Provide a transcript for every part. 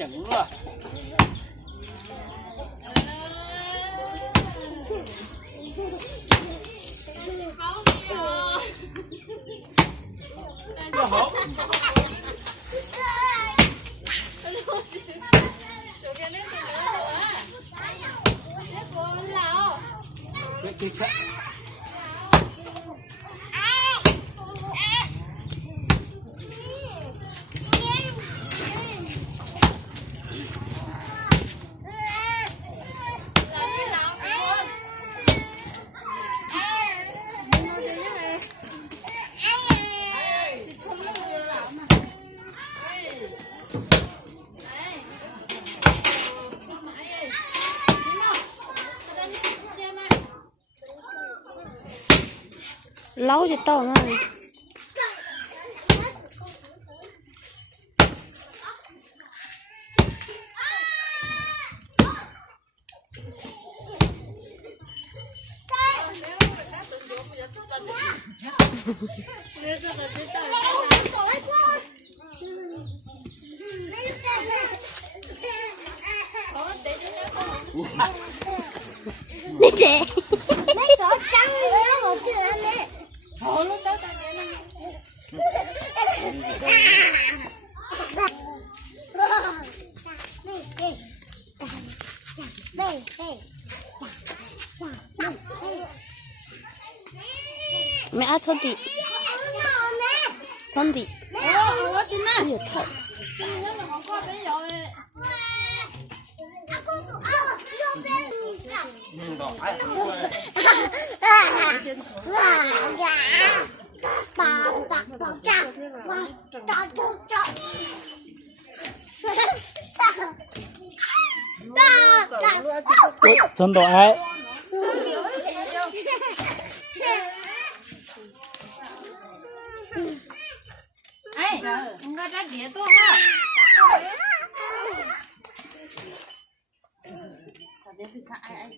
chẳng luôn. Lâu cho tao mà đi chị mẹ ăn son tị nhiều thật Xuân độ ấy. Ai, không có trái đĩa tôi ha. Sao đến thì ai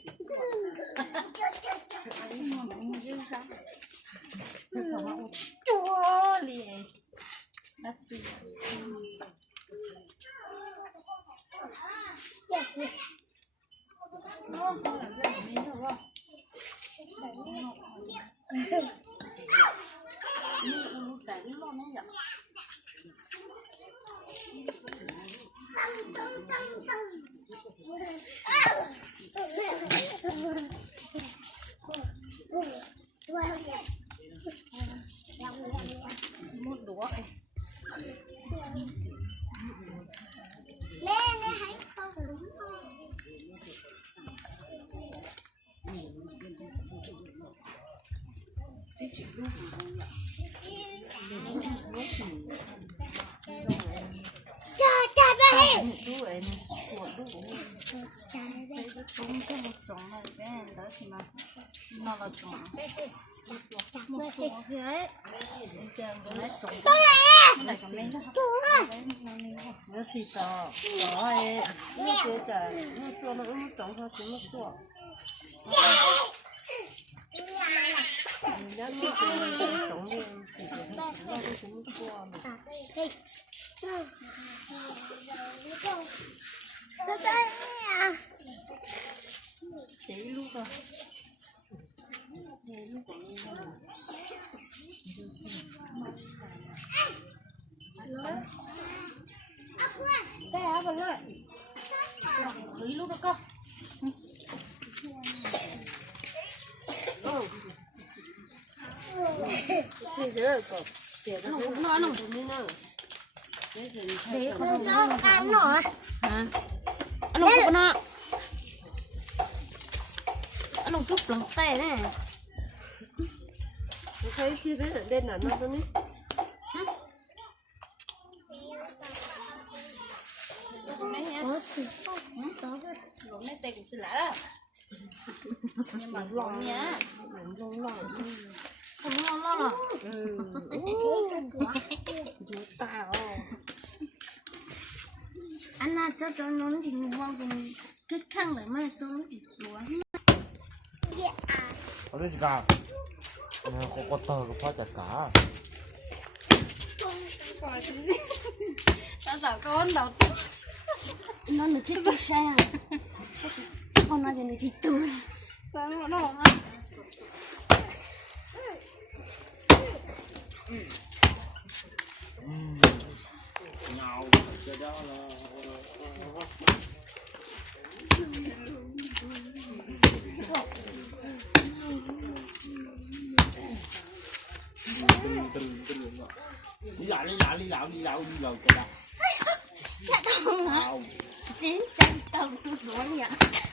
chua liền. Đất gì? Nó làm cái gì thôi không? Một đũa này. Mẹ hãy không đúng không? Cha đây. Tôi này. Chú ơi. Nó xịt tỏ. Rồi. Nó chưa trời. Nó xua nó cũng trống thôi chúng nó xua. Nó nó trống đi xịt nó chúng nó xua mà. Chỉ lúc rồi. Đây á vào rồi. Khí lúc đó con. Bây giờ con trẻ nó cũng nói nó như nào. Để con Cho ăn nổi. hả? Anh không có nó. Anh không cướp lần tay nè. Thấy khi thấy là đen là nó đó ní. Lộn mấy tay cũng chưa lạ đó. Nhưng mà lộn nha. Lộn không lộn lo rồi. Tao. Anh là cho nó thì ngon thì cái khăn lại mà cho nó thì lúa. 어디가? 그냥 꼬꼬터 그 파자까. Tao sợ con đầu tiên. nó được chết tôi sang con nói cho nó chết tôi Sao nó đỏ mà. Nào cho đó là đi lại cái đó. đến chân tông tôi nói nhỉ